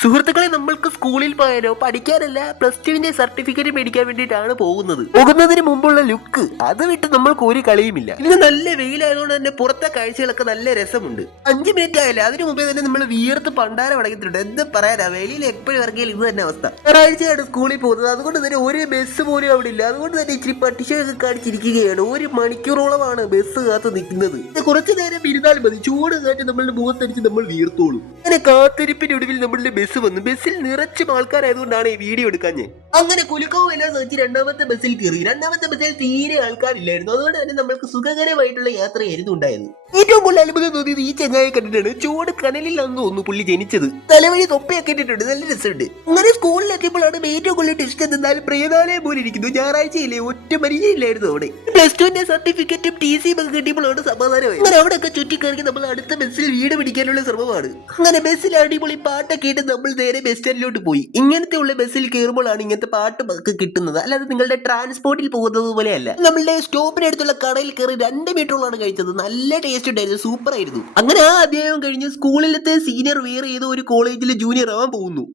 സുഹൃത്തുക്കളെ, നമ്മൾക്ക് സ്കൂളിൽ പോയാലോ പഠിക്കാനല്ല +2 സർട്ടിഫിക്കറ്റ് മേടിക്കാൻ വേണ്ടിയിട്ടാണ് പോകുന്നതിന് മുമ്പുള്ള ലുക്ക് അത് വിട്ട് നമ്മൾക്ക് ഒരു കളിയുമില്ല. ഇന്ന് നല്ല വെയിലായതുകൊണ്ട് തന്നെ പുറത്തെ കാഴ്ചകളൊക്കെ നല്ല രസമുണ്ട്. 5 മിനിറ്റ് ആയില്ല, അതിനു മുമ്പേ തന്നെ നമ്മൾ വിയർത്ത് പണ്ടാരം അടങ്ങിയിട്ടുണ്ട്. എന്ത് പറയാനാ, വെളിയിൽ എപ്പോഴും ഇറങ്ങിയാൽ ഇത് തന്നെ അവസ്ഥ. ഒരാഴ്ചയാണ് സ്കൂളിൽ പോകുന്നത്, അതുകൊണ്ട് തന്നെ ഒരു ബസ് പോലും അവിടെ ഇല്ല. അതുകൊണ്ട് തന്നെ ഇച്ചിരി പട്ടിഷയൊക്കെ കാണിച്ചിരിക്കുകയാണ്. 1 മണിക്കൂറോളമാണ് ബസ് കാത്ത് നിൽക്കുന്നത്. കുറച്ചു നേരം ഇരുന്നാൽ മതി, ചൂട് കാറ്റ് നമ്മളുടെ മുഖത്തടിച്ച് നമ്മൾ വീർത്തോളും. അങ്ങനെ കാത്തിരിപ്പിനൊടുവിൽ നമ്മളുടെ ബസ് വന്നു. ബസ്സിൽ നിറച്ചും ആൾക്കാരായതുകൊണ്ടാണ് ഈ വീഡിയോ എടുക്കാൻ ഞാൻ. അങ്ങനെ കുലുക്കവും എല്ലാം സഹിച്ച് രണ്ടാമത്തെ ബസ്സിൽ കയറി. രണ്ടാമത്തെ ബസ്സിൽ തീരെ ആൾക്കാരില്ലായിരുന്നു. അതുകൊണ്ട് തന്നെ നമ്മൾക്ക് സുഖകരമായിട്ടുള്ള യാത്രയായിരുന്നു ഉണ്ടായത്. ഏറ്റവും കൂടുതൽ അത്ഭുതം തോന്നിയത് ഈ ചെങ്ങായെ കണ്ടിട്ടാണ്. ചൂട് കനലിലാണെന്ന് തോന്നുന്നു പുള്ളി ജനിച്ചത്. തലവഴി തൊപ്പയൊക്കെ ഇട്ടിട്ടുണ്ട്, നല്ല രസമുണ്ട്. അങ്ങനെ സ്കൂളിൽ എത്തിയപ്പോഴാണ് ഏറ്റവും കൂടുതൽ ടെസ്റ്റ് എന്നാൽ പ്രേതാലയം പോലെ ഇരിക്കുന്നു. ഞായറാഴ്ചയില്ലേ, ഒറ്റ പരിചയമില്ലായിരുന്നു അവിടെ. +2 സർട്ടിഫിക്കറ്റും TC ഒക്കെ കിട്ടിയപ്പോഴാണ് സമാധാനമായി. അങ്ങനെ അവിടെയൊക്കെ ചുറ്റിക്കറങ്ങി നമ്മൾ അടുത്ത ബസ്സിൽ വീട് പിടിക്കാനുള്ള ശ്രമമാണ്. അങ്ങനെ ബസ്സിൽ അടിപൊളി പാട്ടൊക്കെ ഇട്ട് നമ്മൾ നേരെ ബസ് സ്റ്റാൻഡിലോട്ട് പോയി. ഇങ്ങനത്തെ ഉള്ള ബസ്സിൽ കയറുമ്പോഴാണ് ഇങ്ങനത്തെ പാട്ട് ഒക്കെ കിട്ടുന്നത്, അല്ലാതെ നിങ്ങളുടെ ട്രാൻസ്പോർട്ടിൽ പോകുന്നത് പോലെയല്ല. നമ്മളുടെ സ്റ്റോപ്പിനടുത്തുള്ള കടയിൽ കയറി 2 മീറ്ററോളാണ് കഴിച്ചത്. നല്ല ടേസ്റ്റ് ഉണ്ടായിരുന്നു, സൂപ്പർ ആയിരുന്നു. അങ്ങനെ ആ അധ്യായം കഴിഞ്ഞ് സ്കൂളിലത്തെ സീനിയർ വേറെ ഏതോ ഒരു കോളേജിലെ ജൂനിയർ ആവാൻ പോകുന്നു.